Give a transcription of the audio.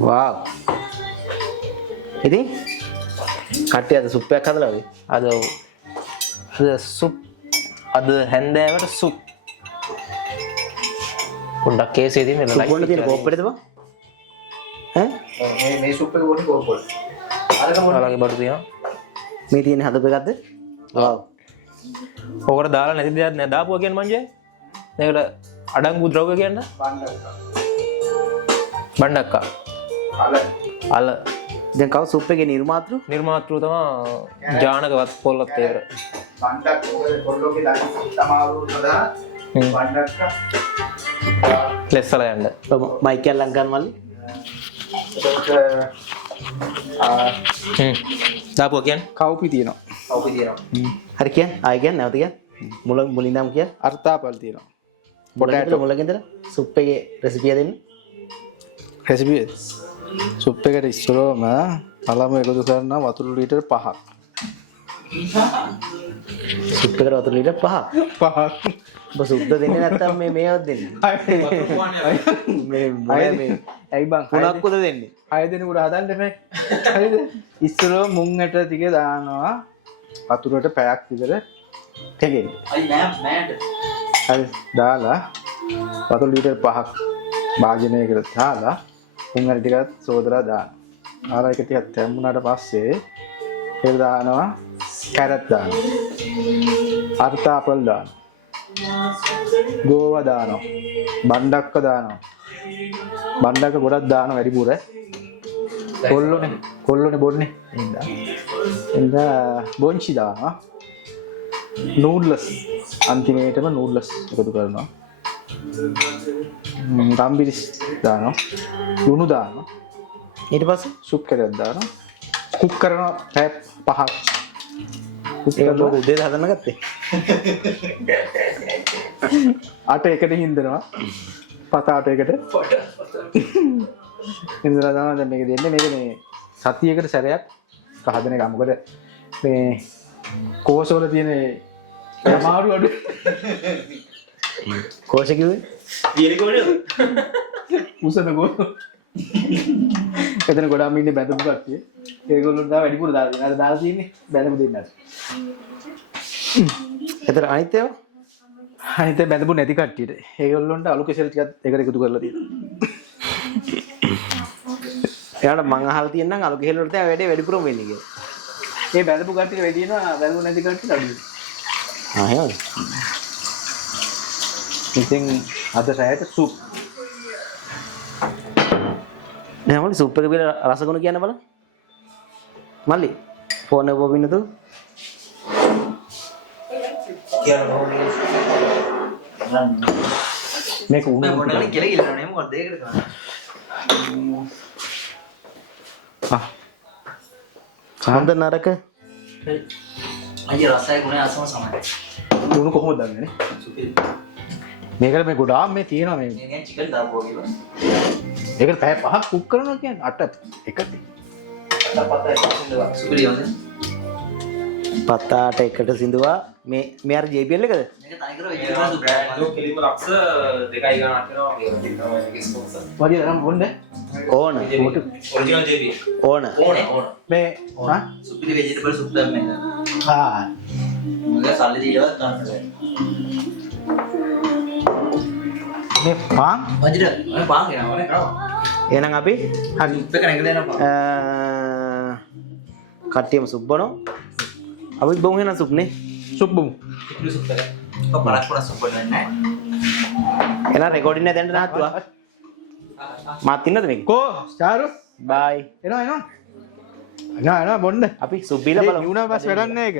wow. Ini කට්ටිය අද soup එකක් හදලාද? අද සුප් අද හැන්දෑවට සුප්. පොඩ්ඩක් කේසෙ තියෙන ලයිට් එක තියෙන කෝප්පෙටද බං? ඈ? මේ සුප් එක ඕනේ කෝප්පෙට. අරක මොනවාගේ බඩු තියෙනවා? මේ තියෙන හදපු එකක්ද? wow. ඔකට දාලා නැති දෙයක් නෑ දාපුවා කියන්නේ මංජය. මේකට අඩංගු ද්‍රව්‍ය කියන්නේ බණ්ඩක්කා. අල. දැන් කව සුප් එකේ නිර්මාතෘ තමයි ජානකවත් පොල්ලත් ඒවර. බණ්ඩක් පොල්ලෝගේ ළඟ තමාවරු සදා බණ්ඩක්කා. ලෙස්සලා යන්න. මයික් එක ලං ගන්න මල්ලි. දාපුවා කියන්නේ කවුපි තියෙනවා. හරි කියන්නේ ආයෙ කියන්නේ නැවත කියන්නේ මුලින්දම කියන්නේ අර්ථාපල් තියෙනවා. පොටෑටෝ මුලකින්දලා සුප් එකේ රෙසිපිය දෙන්න. රෙසිපිය සුප් එකට ඉස්සරවම පළමු එකතු කරන වතුර ලීටර් 5ක්. සුප් එකට වතුර ලීටර් 5ක්. ඔබ සුද්ද දෙන්නේ නැත්තම් මේවත් දෙන්නේ. මේ ඇයි බං කුණක්කුද දෙන්නේ? 6 දෙනෙකුට හදන්න බෑ. හරිද? ඉස්සරව මුං ඇට ටික දානවා වතුරට පැයක් විතර තෙගෙන්න. අයි නෑට. හරි දාලා වතුර ලීටර් 5ක් භාජනයකට දාලා මුං ඇට ටිකත් සෝදලා දානවා. ආලා එක ටිකක් තැම්බුණාට පස්සේ ඒක දානවා කැරට් දානවා. අර්ථාපල් දානවා. ගෝවා දානවා. බණ්ඩක්ක දානවා. බණ්ඩක්ක ගොඩක් දානවා වැඩිපුර. කොල්ලෝනේ බොන්නේ. එඳා බොන්චි දානවා. නූඩ්ලස් අන්තිමේටම නූඩ්ලස් එකතු කරනවා. ගම්බිරිස් දානවා. ලුණු දානවා. ඊට පස්සේ සුප් එකක් දානවා. කුක් කරනවා පැය 5ක්. ඒක ලෝක උදේ හදන්න ගත්තේ. අට එකට හින්දනවා. පතාට එකට. ඉඳලා තමයි දැන් මේක දෙන්නේ. මේක මේ සතියකට සැරයක් හදන එක. මොකද මේ කෝෂවල තියෙන අමාරු අඩු. කෝෂ කිව්වේ? දියලි කොහෙද? උසන කෝෂ. එතන ගොඩාක් ඉන්නේ බැඳපු කට්ටිය. ඒගොල්ලෝ දා වැඩිපුර දාලා දෙනවා. අර දාලා තියෙන්නේ බැඳපු දෙන්නත්. එතන අනිත් ඒවා අනිත් බැඳපු නැති කට්ටියට. ඒගොල්ලොන්ට අලු කෙසෙල් ටිකක් එකට එකතු කරලා තියෙනවා. එයාට මං අහලා තියෙනනම් අලු කෙහෙල් වලට තමයි වැඩේ වැඩිපුරම වෙන්නේ කියලා. ඒ බැඳපු කට්ටිය වැඩි වෙනවා බැඳපු නැති කට්ටිය අඩු වෙනවා. එහෙමද? ඉතින් අද රැයට සුප්. නෑ මල්ලි සුප් එක පිළ රසගුණ කියන්න බලන්න. මල්ලි ෆෝන් එක පොපින්නද? මේක උණු මොනවද කියලා නේ මොකද ඒකට කරන්නේ? හොඳ නරක අයිය රසයි ගුණය අසම සමයි. උණු කොහොමද දන්නේ? මේකට මේ ගොඩාක් මේ තියෙනවා මේ. මේ චිකන් දාපුවා කියලා. ඒකට පැය 5ක් කුක් කරනවා කියන්නේ අට එකට. පතාට එකට සිඳුවා මේ අර JBL එකද? මේක තනිකර වෙජිටබල් සුප් එකක්. කිලිම ලක්ෂ 2යි ගණන් කරනවා මේක ස්පොන්සර්. වගේ නම් බොන්නේ. ඕන ඔරිජිනල් JB. ඕන මේ සුප් එක වෙජිටබල් සුප් එකක් මේක. ආ මගේ සල්ලි දීලා ගන්න බෑ. මේ පාන් වජිට මම පාන් ගෙනාවා නේ කරා. එහෙනම් අපි හරි සුප් එක නැගලා යනවා. කට්ටියම සුප් බොනවා. අපි බොමු එහෙනම් සුප් නේ. සුප් බොමු. ඉක්ලු සුප් එක. ඔක පරස්පර සුප් වෙන්නේ නැහැ. එහෙනම් රෙකෝඩින් එක දැන් නාත්තුවා. මාත් ඉන්නද මේක? කෝ චාරු බයි. එනවා බොන්න. අපි සුප් බීලා බලමු. නියුණා බස් වැඩක් නැහැ ඒක.